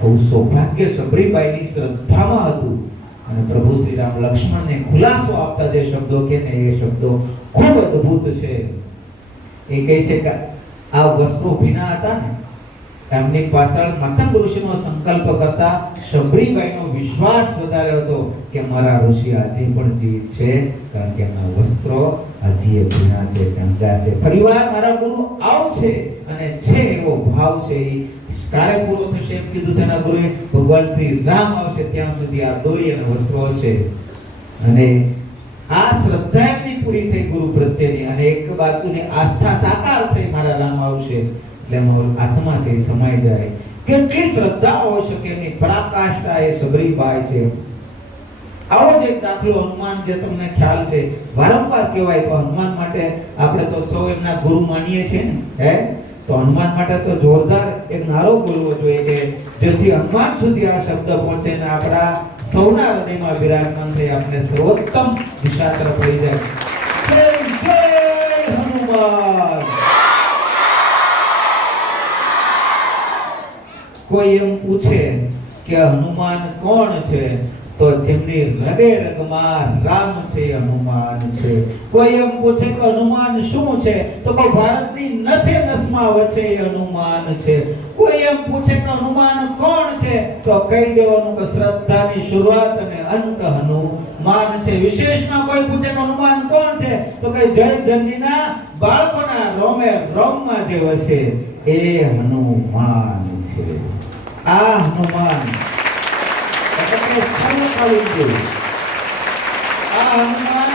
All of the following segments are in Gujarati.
બહુ સૌભાગ્ય સબરીબાઈની શ્રદ્ધામાં હતું અને પ્રભુ શ્રી રામ લક્ષ્મણને ખુલાસો આપતા જે શબ્દો કે ને એ શબ્દો ખૂબ અદ્ભુત છે. એ કહે છે કે આ વસ્ત્રો ભીના હતા ને એમની પાછળ મતંગ ઋષિનો સંકલ્પ કરતા સબરીબાઈનો વિશ્વાસ વધારે હતો કે મારા ઋષિ આજે પણ જીવિત છે, કારણ કે એમના વસ્ત્રો હજી ભીના છે, ચમચા છે. પરિવાર મારા ગુરુ આવશે અને છે એવો ભાવ છે. કાર્ય પૂરો થશે એમ કીધું તેના ગુરુએ. ભગવાન શ્રી રામ આવશે ત્યાં સુધી આ દોરી અને વસ્ત્રો છે. અને આ શ્રદ્ધા એમની પૂરી થઈ ગુરુ પ્રત્યેની, અને એક બાજુની આસ્થા સાકાર થઈ મારા રામ આવશે એટલે મારો આત્મા છે સમાઈ જાય. કેટલી શ્રદ્ધા હોઈ શકે એની પરાકાષ્ઠા એ સબરીબાઈ છે. આવો જ એક દાખલો હનુમાન, જે તમને ખ્યાલ છે વારંવાર કહેવાય તો હનુમાન માટે આપણે તો સૌ એમના ગુરુ માનીએ છીએ ને, તો હનુમાન માટે તો જોરદાર એક નારો બોલવો જોઈએ કે જેથી હનુમાન સુધી આ શબ્દ પહોંચે ને આપણા સૌના હૃદયમાં વિરાજમાન થઈ આપણે સર્વોત્તમ દિશા તરફ લઈ જાય. જય હનુમાન. કોઈ એમ પૂછે કે હનુમાન કોણ છે, તો જેમની હૃદય રગમાં રામ છે હનુમાન છે. કોઈ એમ પૂછે કે હનુમાન શું છે, તો કોઈ ભારતની નસે નસમાં વસે હનુમાન છે. કોઈ એમ પૂછે કે હનુમાન કોણ છે, તો કહી દેવાનું કે શ્રદ્ધાની શરૂઆત અને અંત હનુમાન છે. વિશેષમાં કોઈ પૂછે કે હનુમાન કોણ છે, તો કે જય જનનીના બાળકોના રોમે રોમમાં જે વસે એ હનુમાન છે. આ હનુમાન એટલે સર્વકાલીન દેવ, આ હનુમાન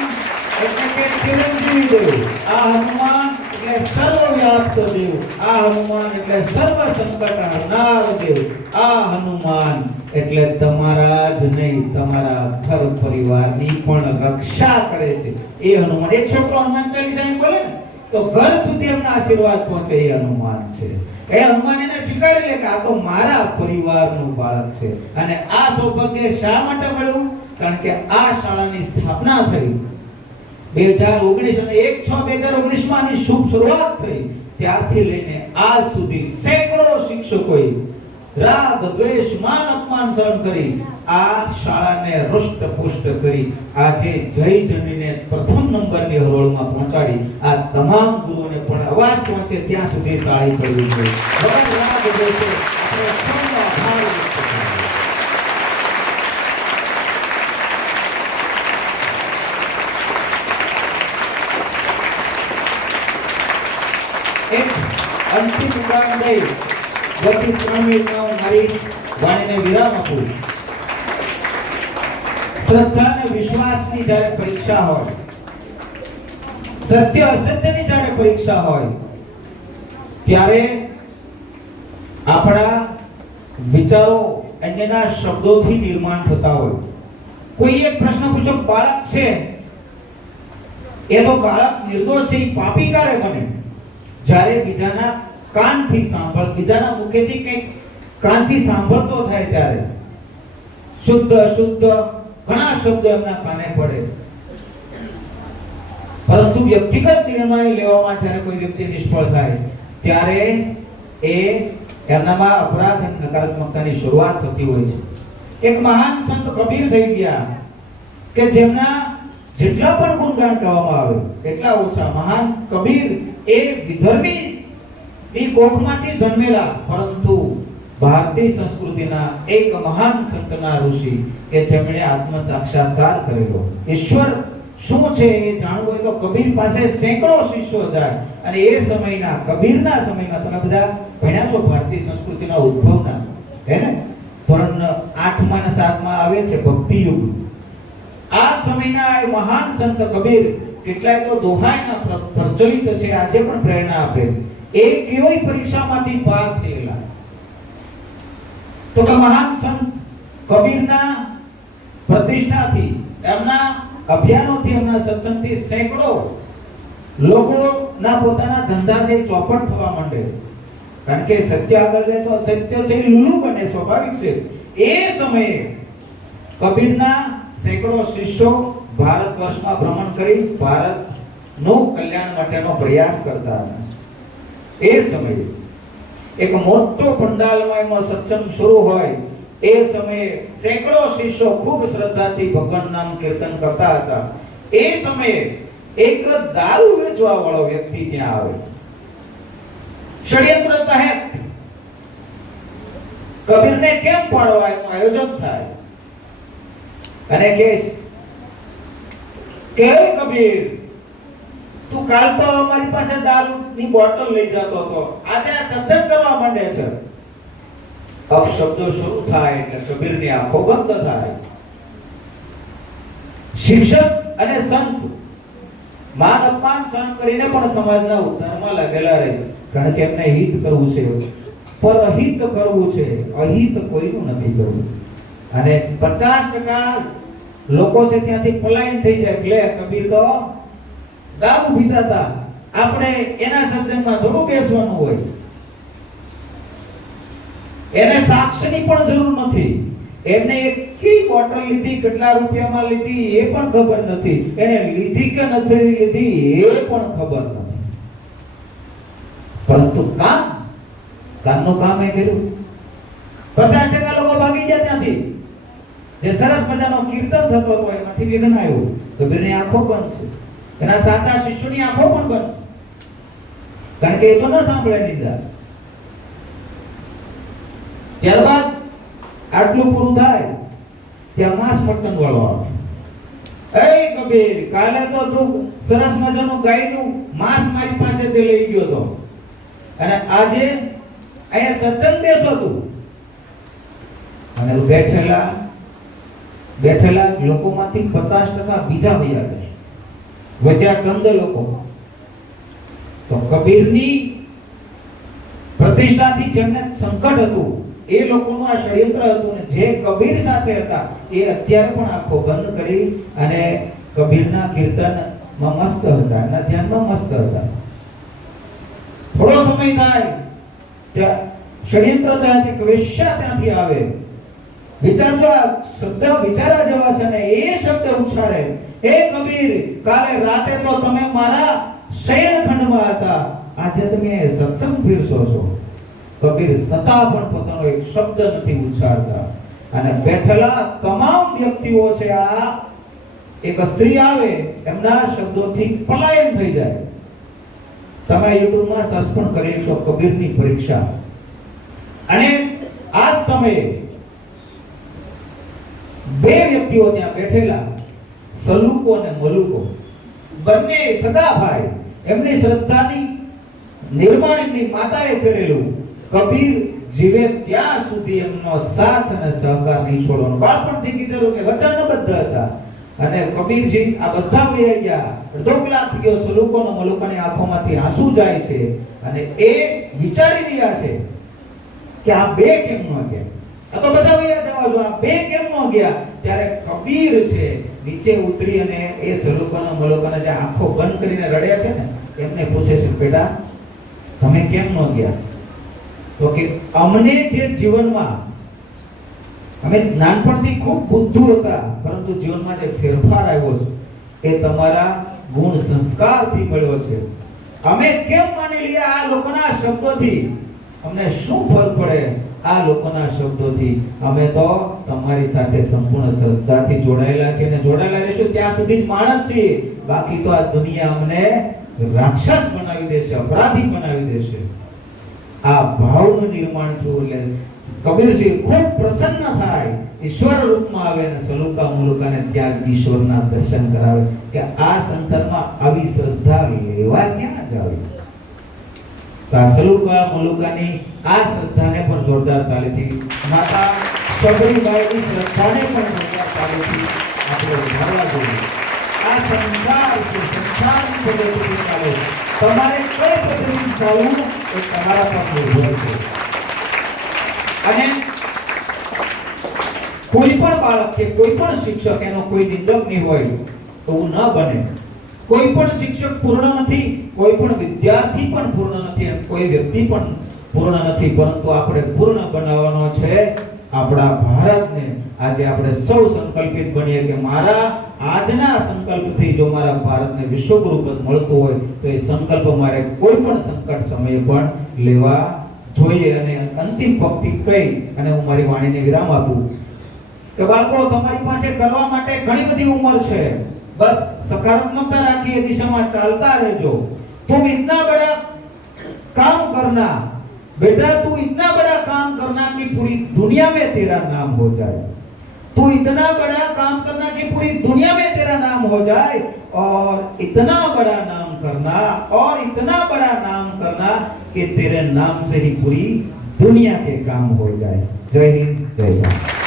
એટલે કે ચિરંજીવી દેવ, આ હનુમાન એટલે સર્વવ્યાપ્ત દેવ, આ હનુમાન એટલે સર્વ સંકટ હરનાર દેવ, આ હનુમાન એટલે તમારા જ નહીં તમારા ઘર પરિવારની પણ રક્ષા કરે છે એ હનુમાન. એક છોકરો હનુમાન ચાલીસા બોલે ને તો ઘર સુધી એમના આશીર્વાદ પહોંચે એ હનુમાન છે. એ હનુમાન એને સ્વીકારી લે કે આ તો મારા પરિવારનું બાળક છે. અને આ સૌભાગ્ય શા માટે મળ્યું? કારણ કે આ શાળાની સ્થાપના થઈ 2019 અને 1/6/2019 માં આની શુભ શરૂઆત થઈ. ત્યારથી લઈને આજ સુધી સેંકડો શિક્ષકોએ રાગ દ્વેષ માન અપમાન સહન કરી આ શાળાને રૂષ્ટ કરી આજે જય જનનીને પ્રથમ નંબરની હરોળમાં પહોંચાડી. આ તમામ ગુરુઓને પણ અવાજ પહોંચે ત્યાં સુધી તાળી પડવી જોઈએ. ભગવાન રાગ દ્વેષે આપણે સૌનો આભાર વ્યક્ત કરીએ. એક અંતિમ ઉદાહરણ દઈ 2-3 મિનિટમાં મારી વાણીને વિરામ આપું. શ્રદ્ધા અને વિશ્વાસની જ્યારે પરીક્ષા હોય, સત્ય અસત્યની જ્યારે પરીક્ષા હોય, ત્યારે આપણા વિચારો અન્યના શબ્દોથી નિર્માણ થતા હોય. કોઈ એક પ્રશ્ન પૂછો, બાળક છે એ તો બાળક નિર્દોષ છે, પાપી ક્યારે બને? જ્યારે બીજાના કાનથી બીજાના મુખેથી કંઈક કાનથી સાંભળતો થાય ત્યારે શુદ્ધ અશુદ્ધ ઘણા શબ્દો એમના કાને પડે. પરંતુ વ્યક્તિગત નિર્ણય લેવામાં જ્યારે કોઈ વ્યક્તિ નિષ્ફળ થાય ત્યારે એ એમનામાં અપરાધ અને નકારાત્મકતાની શરૂઆત થતી હોય છે. એક મહાન સંત કબીર થઈ ગયા કે જેમના જેટલા પણ ગુણગાન કરવામાં આવે એટલા ઓછા. મહાન કબીર એ વિદર્ભી ની કોખમાંથી જન્મેલા, પરંતુ ભારતીય સંસ્કૃતિના એક મહાન સંતના ઋષિ કે જેમણે આત્મ સાક્ષાત્કાર કરેલો. ઈશ્વર શું છે એ જાણવું હોય તો કબીર પાસે સેંકડો શિષ્યો જાય. અને એ સમયના કબીરના સમયમાં તમે બધા ભણ્યા છો ભારતીય સંસ્કૃતિના ઉદ્ભવના, હે ને? ધોરણ 8માં અને 7માં આવે છે ભક્તિ યુગ. આ સમયના એ મહાન સંત કબીર કેટલાય તો દોહાઈના પ્રચલિત છે, આજે પણ પ્રેરણા આપે. એ કેવી પરીક્ષામાંથી પાર થયેલા? તો કે મહાન સંત કબીરના પ્રતિષ્ઠાથી, એમના અભિયાનોથી, એમના સત્સંગથી સેંકડો લોકોના પોતાના ધંધા છે ચોપટ થવા માંડે. કારણ કે સત્ય આગળ જાય તો અસત્ય છે એ લૂલું બને, સ્વાભાવિક છે. એ સમયે કબીરના સેંકડો શિષ્યો ભારત વર્ષમાં ભ્રમણ કરી ભારતનું કલ્યાણ માટેનો પ્રયાસ કરતા હતા. એ સમયે એક મોટો પંડાલમાં એનો સત્સંગ શરૂ હોય એ સમયે સેંકડો શિષ્યો ખૂબ શ્રદ્ધાથી ભગવાન નામ કીર્તન કરતા હતા. એ સમયે એક દારૂ વેચવા વાળો વ્યક્તિ ત્યાં આવે. ષડયંત્ર તહેત કબીરને કેમ પાડવા એનું આયોજન થાય અને કે કબીર, તું કાલ તો અમારી પાસે દારૂની બોટલ લઈ જતો હતો, આજે સત્સંગ કરવા માંડે છે. અપશબ્દો શરૂ થાય એટલે કબીરની આંખો બંધ થાય. શિક્ષક અને સંત માન અપમાન સહન કરીને પણ સમાજના ઉદ્ધારમાં લાગેલા રહે, કારણ કે એમને હિત કરવું છે, પરહિત કરવું છે, અહિત કોઈનું નથી કરવું. અને 50% લોકો છે ત્યાંથી પલાયન થઈ જાય. એટલે કબીર તો દારૂ પીતા હતા, આપણે એના સત્સંગમાં થોડું બેસવાનું હોય. એને સાક્ષીની પણ જરૂર નથી. એમને એકલી બોટલ લીધી, કેટલા રૂપિયામાં લીધી એ પણ ખબર નથી, એને લીધી કે નથી લીધી એ પણ ખબર નથી. પરંતુ કામનું કામ એ કર્યું. 50% લોકો ભાગી ગયા ત્યાંથી. જે સરસ મજાનો કીર્તન થતો હતો એમાંથી વિઘ્ન આવ્યું. કબીરની આંખો બંધ છે, એના સાચા શિષ્યોની આંખો પણ બંધ, કારણ કે એ તો ન સાંભળે નિંદા. ત્યારબાદ આટલું પૂરું થાય ત્યાં માંસ મટન વાળો આવે. એ કબીર, કાલે તો તું સરસ મજાનું ગાયનું માંસ મારી પાસેથી લઈ ગયો હતો અને આજે અહીંયા સત્સંગ દેશો તું. અને બેઠેલા લોકોમાંથી 50% બીજા વયા ગયા, વધ્યા ચંદ લોકો. તો કબીરની પ્રતિષ્ઠાથી જેમને સંકટ હતું એ લોકોનું આ ષડયંત્ર હતું, ને જે કબીર સાથે હતા એ અત્યારે પણ આંખો બંધ કરી અને કબીરના કીર્તનમાં મસ્ત હતા, એના ધ્યાનમાં મસ્ત હતા. થોડો સમય થાય ત્યાં ષડયંત્ર ત્યાંથી વેશ્યા ત્યાંથી આવે. વિચારજો, આ શબ્દ વિચારા જેવા છે ને. એ શબ્દ ઉચ્ચારે, હે કબીર, કાલે રાતે તો તમે મારા શયનખંડમાં હતા, આજે તમે સત્સંગ પીરસો છો. કબીર છતાં પણ પોતાનો એક શબ્દ નથી ઉચ્ચારતા. અને બેઠેલા તમામ વ્યક્તિઓ છે, આ એક સ્ત્રી આવે એમના શબ્દોથી પલાયન થઈ જાય. તમે યુટ્યુબમાં સર્ચ પણ કરી શકો, કબીરની પરીક્ષા. અને આ સમયે બે વ્યક્તિઓ ત્યાં બેઠેલા, સલુકો અને મલુકો, બંને સગા ભાઈ. એમની શ્રદ્ધાની નિર્માણ એમની માતાએ કરેલું. કબીર જીવે ત્યાં સુધી એમનો સાથ અને સહકાર નહીં છોડવાનો. બાળપણથી કીધેલું કે વચનબદ્ધ હતા. અને કબીરજી આ બધા વહી ગયા, અડધો કલાક ગયો, સલુકોનો મલુકોની આંખોમાંથી આંસુ જાય છે અને એ વિચારી રહ્યા છે કે આ બે કેમ ન ગયા. આ તો બધા વયા જવા જો, આ બે કેમ ન ગયા. ત્યારે કબીર છે નીચે ઉતરી અને એ સલુકોના મલુકોના જે આંખો બંધ કરીને રડ્યા છે ને એમને પૂછે છે, બેટા તમે કેમ ન ગયા? તો કે અમને જે જીવનમાં, અમે નાનપણથી ખૂબ બુદ્ધુ હતા, પરંતુ જીવનમાં જે ફેરફાર આવ્યો છે એ તમારા ગુણ સંસ્કારથી મળ્યો છે. અમે કેમ માની લઈએ આ લોકોના શબ્દોથી? અમને શું ફરક પડે આ લોકોના શબ્દોથી? અમે તો તમારી સાથે સંપૂર્ણ શ્રદ્ધાથી જોડાયેલા છીએ અને જોડાયેલા રહીશું ત્યાં સુધી જ માણસ છીએ. બાકી તો આ દુનિયા અમને રાક્ષસ બનાવી દેશે, અપરાધી બનાવી દેશે. આ ભાવનું નિર્માણ થયું એટલે કબીરજી ખૂબ પ્રસન્ન થાય, ઈશ્વર રૂપમાં આવે અને સલુકા મુલુકાને ત્યાં ઈશ્વરના દર્શન કરાવે કે આ સંસારમાં આવી શ્રદ્ધા લેવા ક્યાં જ આવી. તો આ સલુકા મુલુકાની આ શ્રદ્ધાને પણ જોરદાર તાલીથી, માતા સબરીબાઈની શ્રદ્ધાને પણ જોરદાર તાલીથી આપણે ઉભારવા જોઈએ. આ સંસાર છે, સંસારની પદ્ધતિથી ચાલે. તમારે કઈ પદ્ધતિથી ચાલવું એ તમારા પર નિર્ભર છે. અને કોઈ પણ બાળક કે કોઈ પણ શિક્ષક એનો કોઈ નિંદક નહીં હોય એવું ન બને. કોઈ પણ શિક્ષક પૂર્ણ નથી, કોઈ પણ વિદ્યાર્થી પણ પૂર્ણ નથી, કોઈ વ્યક્તિ પણ પૂર્ણ નથી, પરંતુ આપણે પૂર્ણ બનાવવાનો છે આપણા ભારતને. આજે આપણે સૌ સંકલ્પિત બનીએ કે મારા આજના સંકલ્પથી જો મારા ભારતને વિશ્વગુરુ પદ મળતું હોય તો એ સંકલ્પ મારે કોઈ પણ સંકટ સમયે પણ લેવા જોઈએ અને અંતિમ પંક્તિ કહી અને હું મારી વાણીને વિરામ આપું કે બાળકો, તમારી પાસે કરવા માટે ઘણી બધી ઉંમર છે, બસ सकारात्मकता रखिए, दिशा में चलता रहो। तुम इतना बड़ा काम करना बेटा, तू इतना बड़ा काम करना कि पूरी दुनिया में तेरा नाम हो जाए। तू इतना बड़ा काम करना कि पूरी दुनिया में तेरा नाम हो जाए, और इतना बड़ा नाम करना, और इतना बड़ा नाम करना कि तेरे नाम से ही पूरी दुनिया के काम हो जाए। जय हिंद, जय भारत।